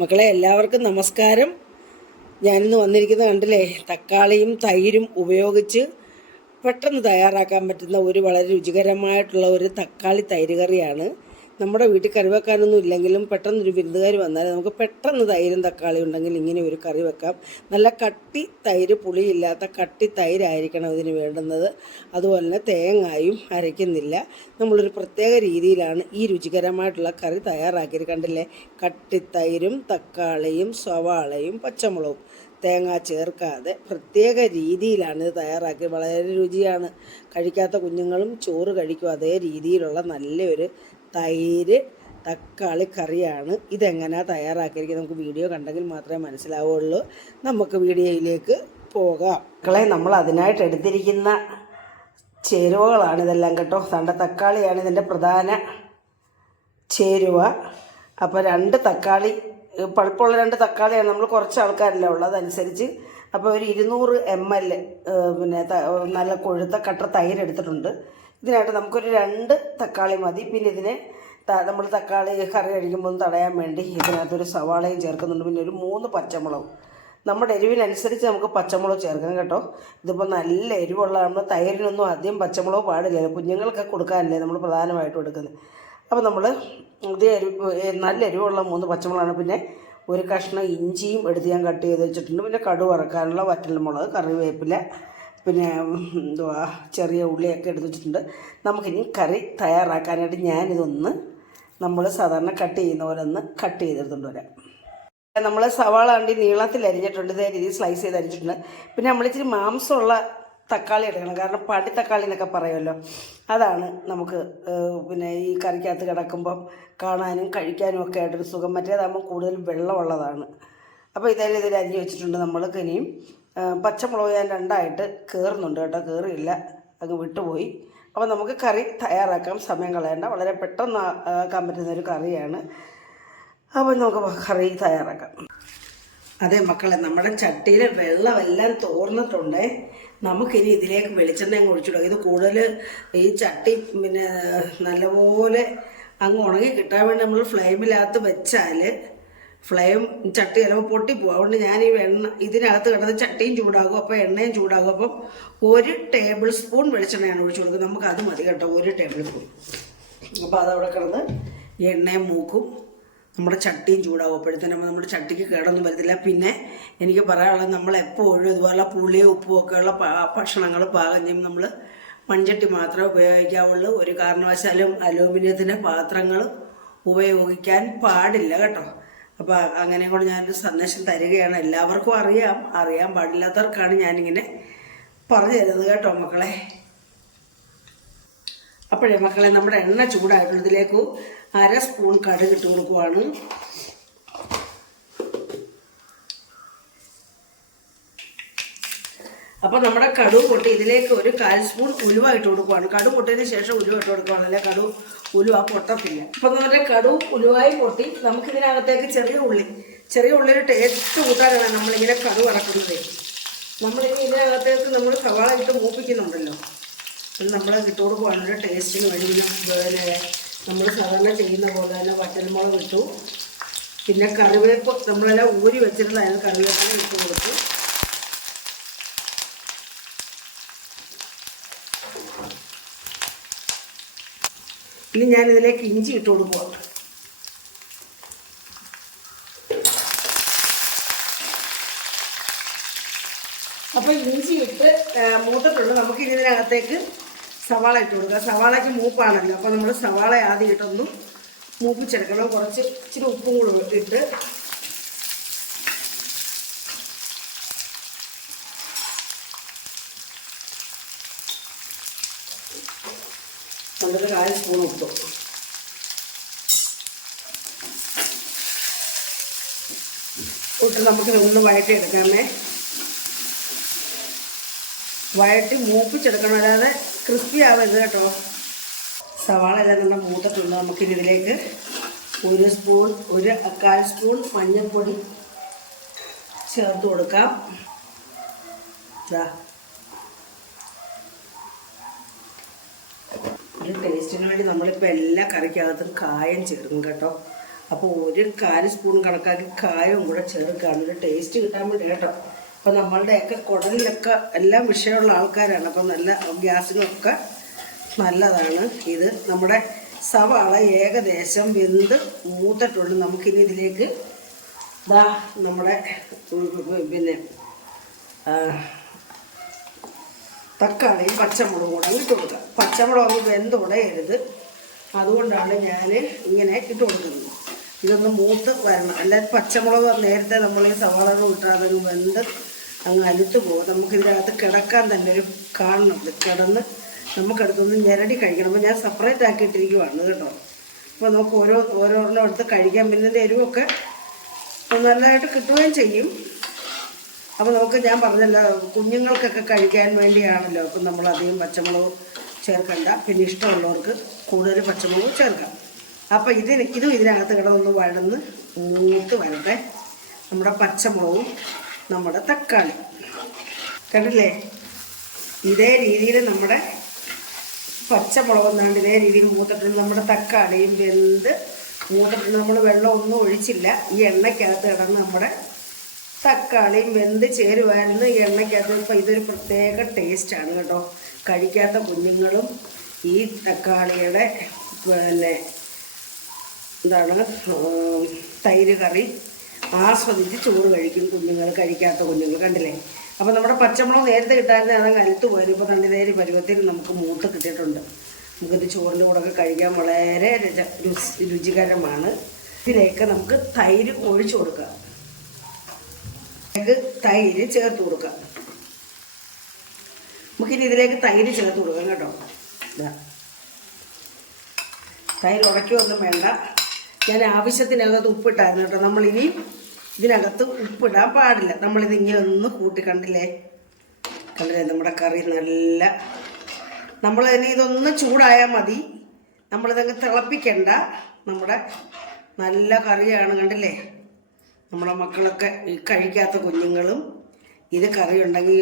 മക്കളെ എല്ലാവർക്കും നമസ്കാരം. ഞാനിന്ന് വന്നിരിക്കുന്നത് കണ്ടില്ലേ, തക്കാളിയും തൈരും ഉപയോഗിച്ച് പെട്ടെന്ന് തയ്യാറാക്കാൻ പറ്റുന്ന ഒരു വളരെ രുചികരമായിട്ടുള്ള ഒരു തക്കാളി തൈര് കറിയാണ്. നമ്മുടെ വീട്ടിൽ കറി വെക്കാനൊന്നും ഇല്ലെങ്കിലും പെട്ടെന്നൊരു വിരുന്നുകാർ വന്നാൽ നമുക്ക് പെട്ടെന്ന് തൈരും തക്കാളി ഉണ്ടെങ്കിൽ ഇങ്ങനെ ഒരു കറി വെക്കാം. നല്ല കട്ടി തൈര്, പുളിയില്ലാത്ത കട്ടി തൈരായിരിക്കണം ഇതിന് വേണ്ടുന്നത്. അതുപോലെ തന്നെ തേങ്ങായും അരയ്ക്കുന്നില്ല. നമ്മളൊരു പ്രത്യേക രീതിയിലാണ് ഈ രുചികരമായിട്ടുള്ള കറി തയ്യാറാക്കിയത്. കണ്ടില്ലേ, കട്ടി തൈരും തക്കാളിയും സവാളയും പച്ചമുളകും തേങ്ങ ചേർക്കാതെ പ്രത്യേക രീതിയിലാണ് ഇത് തയ്യാറാക്കിയത്. വളരെ രുചിയാണ്. കഴിക്കാത്ത കുഞ്ഞുങ്ങളും ചോറ് കഴിക്കും. അതേ രീതിയിലുള്ള നല്ലൊരു തൈര് തക്കാളി കറിയാണ്. ഇതെങ്ങനെയാണ് തയ്യാറാക്കിയിരിക്കുന്നത് നമുക്ക് വീഡിയോ കണ്ടെങ്കിൽ മാത്രമേ മനസ്സിലാവുള്ളൂ. നമുക്ക് വീഡിയോയിലേക്ക് പോകാം. മക്കളെ, നമ്മൾ അതിനായിട്ട് എടുത്തിരിക്കുന്ന ചേരുവകളാണ് ഇതെല്ലാം കേട്ടോ. തക്കാളിയാണ് ഇതിൻ്റെ പ്രധാന ചേരുവ. അപ്പോൾ 2 തക്കാളി, പഴുപ്പുള്ള 2 തക്കാളിയാണ്. നമ്മൾ കുറച്ച് ആൾക്കാരല്ല ഉള്ളത്, അതനുസരിച്ച് അപ്പോൾ ഒരു 200 ml നല്ല കൊഴുത്ത കട്ട തൈര് എടുത്തിട്ടുണ്ട്. ഇതിനായിട്ട് നമുക്കൊരു 2 തക്കാളി മതി. പിന്നെ ഇതിന് നമ്മൾ തക്കാളി കറി കഴിക്കുമ്പോൾ തടയാൻ വേണ്ടി ഇതിനകത്തൊരു സവാളയും ചേർക്കുന്നുണ്ട്. പിന്നെ ഒരു 3 പച്ചമുളകും. നമ്മുടെ എരിവിനനുസരിച്ച് നമുക്ക് പച്ചമുളക് ചേർക്കണം കേട്ടോ. ഇതിപ്പോൾ നല്ല എരിവുള്ളതാണ്. തൈരിനൊന്നും ആദ്യം പച്ചമുളക് പാടില്ലല്ലോ, കുഞ്ഞുങ്ങൾക്ക് കൊടുക്കാനല്ലേ നമ്മൾ പ്രധാനമായിട്ടും എടുക്കുന്നത്. അപ്പോൾ നമ്മൾ ഇത് നല്ല എരിവുള്ള 3 പച്ചമുളകാണ്. പിന്നെ ഒരു കഷ്ണം ഇഞ്ചിയും എടുത്ത് ഞാൻ കട്ട് ചെയ്ത് വെച്ചിട്ടുണ്ട്. പിന്നെ കടുക് വറക്കാനുള്ള വറ്റൽമുളക്, കറിവേപ്പില, പിന്നെ ചെറിയ ഉള്ളിയൊക്കെ എടുത്ത് വെച്ചിട്ടുണ്ട്. നമുക്കിനി കറി തയ്യാറാക്കാനായിട്ട് ഞാനിതൊന്ന് നമ്മൾ സാധാരണ കട്ട് ചെയ്യുന്ന പോലെ ഒന്ന് കട്ട് ചെയ്തെടുത്തുകൊണ്ട് വരാം. നമ്മൾ സവാള കണ്ടി നീളത്തിൽ അരിഞ്ഞിട്ടുണ്ട്, ഇതേ രീതിയിൽ സ്ലൈസ് ചെയ്ത് അരിഞ്ഞിട്ടുണ്ട്. പിന്നെ നമ്മളിച്ചിരി മാംസമുള്ള തക്കാളി എടുക്കണം, കാരണം പാട്ടി തക്കാളി എന്നൊക്കെ പറയുമല്ലോ, അതാണ് നമുക്ക് പിന്നെ ഈ കറിക്കകത്ത് കിടക്കുമ്പം കാണാനും കഴിക്കാനും ഒക്കെ ആയിട്ടൊരു സുഖം. മറ്റേതാകുമ്പോൾ കൂടുതൽ വെള്ളമുള്ളതാണ്. അപ്പോൾ ഇതേ രീതിയിൽ അരിഞ്ഞ് വെച്ചിട്ടുണ്ട്. നമ്മൾക്ക് ഇനിയും പച്ചമുളക് ഞാൻ 2ആയിട്ട് കീറുന്നുണ്ട് കേട്ടോ, കീറിയില്ല, അങ്ങ് വിട്ടുപോയി. അപ്പോൾ നമുക്ക് കറി തയ്യാറാക്കാം, സമയം കളയേണ്ട, വളരെ പെട്ടെന്ന് ആക്കാൻ പറ്റുന്നൊരു കറിയാണ്. അപ്പോൾ നമുക്ക് കറി തയ്യാറാക്കാം. അതെ മക്കളെ, നമ്മുടെ ചട്ടിയിൽ വെള്ളമെല്ലാം തോർന്നിട്ടുണ്ട്. നമുക്കിനി ഇതിലേക്ക് വെളിച്ചെണ്ണ ഒഴിച്ചിടുക. ഇത് കൂടുതൽ ഈ ചട്ടി പിന്നെ നല്ലപോലെ അങ്ങ് ഉണങ്ങി കിട്ടാൻ വേണ്ടി നമ്മൾ ഫ്ലെയിമിനകത്ത് വെച്ചാൽ ചട്ടി ചിലപ്പോൾ പൊട്ടിപ്പോകും. അതുകൊണ്ട് ഞാൻ ഈ ഇതിനകത്ത് കിടന്ന് ചട്ടിയും ചൂടാകും, അപ്പോൾ എണ്ണയും ചൂടാകും. അപ്പം 1 ടേബിൾ സ്പൂൺ വെളിച്ചെണ്ണയാണ് ഒഴിച്ചു കൊടുക്കുന്നത്. നമുക്ക് അത് മതി കേട്ടോ, 1 ടേബിൾ സ്പൂൺ. അപ്പോൾ അതവിടെ കിടന്ന് എണ്ണയും മൂക്കും, നമ്മുടെ ചട്ടിയും ചൂടാകും. അപ്പോഴത്തേനും നമ്മുടെ ചട്ടിക്ക് കേടൊന്നും വരത്തില്ല. പിന്നെ എനിക്ക് പറയാനുള്ളത്, നമ്മളെപ്പോഴും ഇതുപോലെ പുളിയും ഉപ്പും ഒക്കെയുള്ള ഭക്ഷണങ്ങൾ പാകം ചെയ്യുമ്പോൾ നമ്മൾ മൺചട്ടി മാത്രമേ ഉപയോഗിക്കാവുള്ളൂ. ഒരു കാരണവശാലും അലൂമിനിയത്തിൻ്റെ പാത്രങ്ങൾ ഉപയോഗിക്കാൻ പാടില്ല കേട്ടോ. അപ്പോൾ അങ്ങനെ കൂടെ ഞാനൊരു സന്ദേശം തരികയാണ്. എല്ലാവർക്കും അറിയാൻ പാടില്ലാത്തവർക്കാണ് ഞാനിങ്ങനെ പറഞ്ഞു തരുന്നത് കേട്ടോ മക്കളെ. അപ്പോഴേ മക്കളെ, നമ്മുടെ എണ്ണ ചൂടായിട്ടുള്ളതിലേക്ക് 1/2 സ്പൂൺ കടുക് ഇട്ട് കൊടുക്കുവാണ്. അപ്പോൾ നമ്മുടെ കടുക് പൊട്ടി ഇതിലേക്ക് ഒരു 1/4 സ്പൂൺ ഉലുവ ഇട്ട് കൊടുക്കുവാണ്. കടുക് പൊട്ടിയതിന് ശേഷം ഉലുവ ഇട്ട് കൊടുക്കുവാണ്, അല്ലെ ഉലുവ പൊട്ടത്തില്ല. അപ്പം നമ്മുടെ കടുക് ഉലുവായി പൊട്ടി നമുക്കിതിനകത്തേക്ക് ചെറിയ ഉള്ളിയുടെ ടേസ്റ്റ് കൂട്ടാനാണ് നമ്മളിങ്ങനെ കടുക് വറക്കുന്നത്. നമ്മളിനി ഇതിനകത്തേക്ക് നമ്മൾ സവാള ഇട്ട് മൂപ്പിക്കുന്നുണ്ടല്ലോ, അത് നമ്മൾ ഇട്ട് കൊടുക്കുവാണ് ഒരു ടേസ്റ്റിന് വേണ്ടി. പിന്നെ നമ്മൾ സാധാരണ ചെയ്യുന്ന പോലെ തന്നെ വറ്റൽമുളക് ഇട്ടു. പിന്നെ കറിവേപ്പ് നമ്മളെല്ലാം ഊരി വെച്ചിരുന്നതായിരുന്നു, കറിവേപ്പില ഇട്ട് കൊടുത്തു. ഇനി ഞാനിതിലേക്ക് ഇഞ്ചി ഇട്ട് കൊടുക്കുക. അപ്പോൾ ഇഞ്ചി ഇട്ട് മൂത്തിട്ടുണ്ട്. നമുക്ക് ഇതിനകത്തേക്ക് സവാള ഇട്ട് കൊടുക്കുക. സവാളയ്ക്ക് മൂപ്പാണല്ലോ, അപ്പോൾ നമ്മൾ സവാള ആദ്യം ഇട്ടൊന്ന് മൂപ്പിച്ചെടുക്കണം. ഇച്ചിരി ഉപ്പും കൂടെ ഇട്ട് നമ്മളൊരു 1/4 സ്പൂൺ ഉപ്പ് ഇട്ട് നമുക്കിതൊന്ന് വഴറ്റിയെടുക്കാമേ. വഴറ്റി മൂപ്പിച്ചെടുക്കണം, അല്ലാതെ ക്രിസ്പി ആവരുത് കേട്ടോ. സവാള എല്ലാം നമ്മൾ മൂത്തിട്ടുണ്ട്. നമുക്കിനി ഇതിലേക്ക് 1 സ്പൂൺ 1/4 സ്പൂൺ മഞ്ഞൾപ്പൊടി ചേർത്ത് കൊടുക്കാം. ഒരു ടേസ്റ്റിന് വേണ്ടി നമ്മളിപ്പോൾ എല്ലാ കറിക്കകത്തും കായം ചേർക്കും കേട്ടോ. അപ്പോൾ 1/4 സ്പൂൺ കണക്കാക്കി കായവും കൂടെ ചേർക്കുകയാണ് ഒരു ടേസ്റ്റ് കിട്ടാൻ വേണ്ടി കേട്ടോ. അപ്പം നമ്മളുടെയൊക്കെ കുടലിലൊക്കെ എല്ലാം വിഷയമുള്ള ആൾക്കാരാണ്. അപ്പം നല്ല ഗ്യാസിനൊക്കെ നല്ലതാണ് ഇത്. നമ്മുടെ സവാള ഏകദേശം വെന്ത് മൂത്തിട്ടുണ്ട്. നമുക്കിനി ഇതിലേക്ക് നമ്മുടെ പിന്നെ തക്കാളിയും പച്ചമുളകും കൂടെ ഇട്ട് കൊടുക്കാം. പച്ചമുളക് വെന്തുടയരുത്, അതുകൊണ്ടാണ് ഞാൻ ഇങ്ങനെ ഇട്ട് കൊടുക്കുന്നത്. ഇതൊന്ന് മൂത്ത് വരണം, അല്ലാതെ പച്ചമുളക് നേരത്തെ നമ്മൾ ഈ സവാള ഇട്ടാൽ വെന്ത് അങ്ങ് അലുത്ത് പോകും. നമുക്കിതിനകത്ത് കിടക്കാൻ തന്നെ ഒരു കാണണം. കിടന്ന് നമുക്കടുത്തൊന്ന് ഞെരടി കഴിക്കണം. അപ്പോൾ ഞാൻ സെപ്പറേറ്റ് ആക്കിയിട്ടിരിക്കുവാണ് കേട്ടോ. അപ്പോൾ നമുക്ക് ഓരോരെണ്ണം എടുത്ത് കഴിക്കാം. പിന്നെ എരിവൊക്കെ നല്ലതായിട്ട് കിട്ടുകയും ചെയ്യും. അപ്പോൾ നമുക്ക് ഞാൻ പറഞ്ഞല്ലോ, കുഞ്ഞുങ്ങൾക്കൊക്കെ കഴിക്കാൻ വേണ്ടിയാണല്ലോ. അപ്പം നമ്മളധികം പച്ചമുളക് ചേർക്കണ്ട. പിന്നെ ഇഷ്ടമുള്ളവർക്ക് കൂടുതൽ പച്ചമുളക് ചേർക്കാം. അപ്പോൾ ഇതും ഇതിനകത്ത് കിടന്നൊന്ന് വഴന്ന് മൂത്ത് വരട്ടെ. നമ്മുടെ പച്ചമുളകും നമ്മുടെ തക്കാളി കണ്ടില്ലേ, ഇതേ രീതിയിൽ നമ്മുടെ പച്ചമുളക് എന്നാണ്ട് ഇതേ രീതിയിൽ മൂത്തിട്ടുണ്ട്. നമ്മുടെ തക്കാളിയും വെന്ത് മൂത്തിട്ടുണ്ട്. നമ്മൾ വെള്ളം ഒന്നും ഒഴിച്ചില്ല. ഈ എണ്ണയ്ക്കകത്ത് കിടന്ന് നമ്മുടെ തക്കാളിയും വെന്ത് ചേരുവായിരുന്നു ഈ എണ്ണയ്ക്കകത്ത്. ഇപ്പം ഇതൊരു പ്രത്യേക ടേസ്റ്റാണ് കേട്ടോ. കഴിക്കാത്ത കുഞ്ഞുങ്ങളും ഈ തക്കാളിയുടെ പിന്നെ തൈര് കറി ആസ്വദിച്ച് ചോറ് കഴിക്കും കുഞ്ഞുങ്ങൾ, കഴിക്കാത്ത കുഞ്ഞുങ്ങൾ കണ്ടില്ലേ. അപ്പോൾ നമ്മുടെ പച്ചമുളക് നേരത്തെ കിട്ടാതെ അതങ്ങ് അലുത്ത് പോയാലും ഇപ്പോൾ തണ്ടിതേരി പരുവത്തിൽ നമുക്ക് മൂത്ത് കിട്ടിയിട്ടുണ്ട്. നമുക്കിത് ചോറിൻ്റെ കൂടെയൊക്കെ കഴിക്കാൻ വളരെ രുചികരമാണ്. ഇതിലേക്ക് നമുക്ക് തൈര് ഒഴിച്ചു കൊടുക്കാം. തൈര് ചേർത്ത് കൊടുക്കാം. നമുക്കിനി ഇതിലേക്ക് തൈര് ചേർത്ത് കൊടുക്കാം കേട്ടോ. തൈര് ഉടയ്ക്കൊന്നും വേണ്ട. ഞാൻ ആവശ്യത്തിനകത്ത് ഉപ്പിട്ടായിരുന്നു കേട്ടോ. നമ്മളിനി ഇതിനകത്ത് ഉപ്പിടാൻ പാടില്ല. നമ്മളിതിങ്ങനെ ഒന്ന് കൂട്ടി കണ്ടില്ലേ നമ്മുടെ കറി നല്ല നമ്മളതിന് ഇതൊന്ന് ചൂടായാൽ മതി. നമ്മളിതങ്ങ് തിളപ്പിക്കണ്ട. നമ്മുടെ നല്ല കറിയാണ് കണ്ടില്ലേ. നമ്മുടെ മക്കളൊക്കെ കഴിക്കാത്ത കുഞ്ഞുങ്ങളും ഇത് കറി ഉണ്ടെങ്കിൽ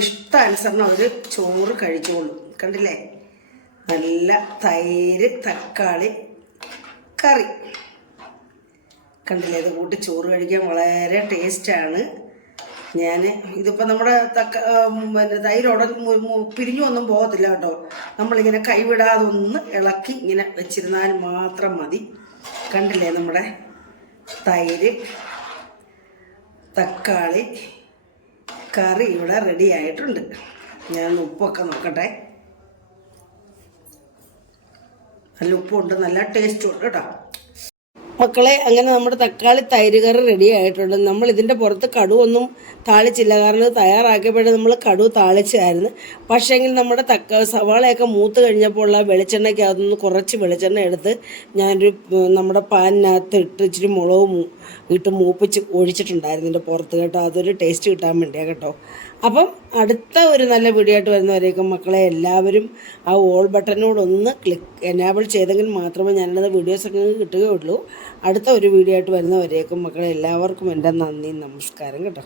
ഇഷ്ടാനുസരണം അവർ ചോറ് കഴിച്ചോളും കണ്ടില്ലേ. നല്ല തൈര് തക്കാളി കറി കണ്ടില്ലേ. ഇത് കൂട്ടി ചോറ് കഴിക്കാൻ വളരെ ടേസ്റ്റാണ്. ഞാൻ ഇതിപ്പോൾ നമ്മുടെ തൈര് പിരിഞ്ഞു ഒന്നും പോകത്തില്ല കേട്ടോ. നമ്മളിങ്ങനെ കൈവിടാതെ ഒന്ന് ഇളക്കി ഇങ്ങനെ വെച്ചിരുന്നാൽ മാത്രം മതി. കണ്ടില്ലേ നമ്മുടെ തൈര് തക്കാളി കറി ഇവിടെ റെഡി ആയിട്ടുണ്ട്. ഞാൻ ഉപ്പൊക്കെ നോക്കട്ടെ. നല്ല ഉപ്പുണ്ട്, നല്ല ടേസ്റ്റും ഉണ്ട് കേട്ടോ. മക്കളെ, അങ്ങനെ നമ്മുടെ തക്കാളി തൈര് കറി റെഡി ആയിട്ടുണ്ട്. നമ്മൾ ഇതിൻ്റെ പുറത്ത് കടുവൊന്നും താളിച്ചില്ല, കാരണം തയ്യാറാക്കിയപ്പോഴേ നമ്മൾ കടുവ് താളിച്ചായിരുന്നു. പക്ഷേങ്കിൽ നമ്മുടെ സവാളയൊക്കെ മൂത്ത് കഴിഞ്ഞപ്പോൾ ആ വെളിച്ചെണ്ണയ്ക്കകത്തുനിന്ന് കുറച്ച് വെളിച്ചെണ്ണ എടുത്ത് ഞാനൊരു നമ്മുടെ പാനിനകത്ത് ഇച്ചിരി മുളകും ഇട്ട് മൂപ്പിച്ച് ഒഴിച്ചിട്ടുണ്ടായിരുന്നു ഇതിൻ്റെ പുറത്ത് കേട്ടോ. അതൊരു ടേസ്റ്റ് കിട്ടാൻ വേണ്ടിയാണ് കേട്ടോ. അപ്പം അടുത്ത ഒരു നല്ല വീഡിയോ ആയിട്ട് വരുന്നവരേക്കും മക്കളെ എല്ലാവരും ആ ഓൾ ബട്ടനോടൊന്ന് എനാബിൾ ചെയ്തെങ്കിൽ മാത്രമേ ഞാനത് വീഡിയോസൊക്കെ കിട്ടുകയുള്ളൂ. അടുത്ത ഒരു വീഡിയോ ആയിട്ട് വരുന്നവരേക്കും മക്കളെ എല്ലാവർക്കും എൻ്റെ നന്ദി നമസ്കാരം കേട്ടോ.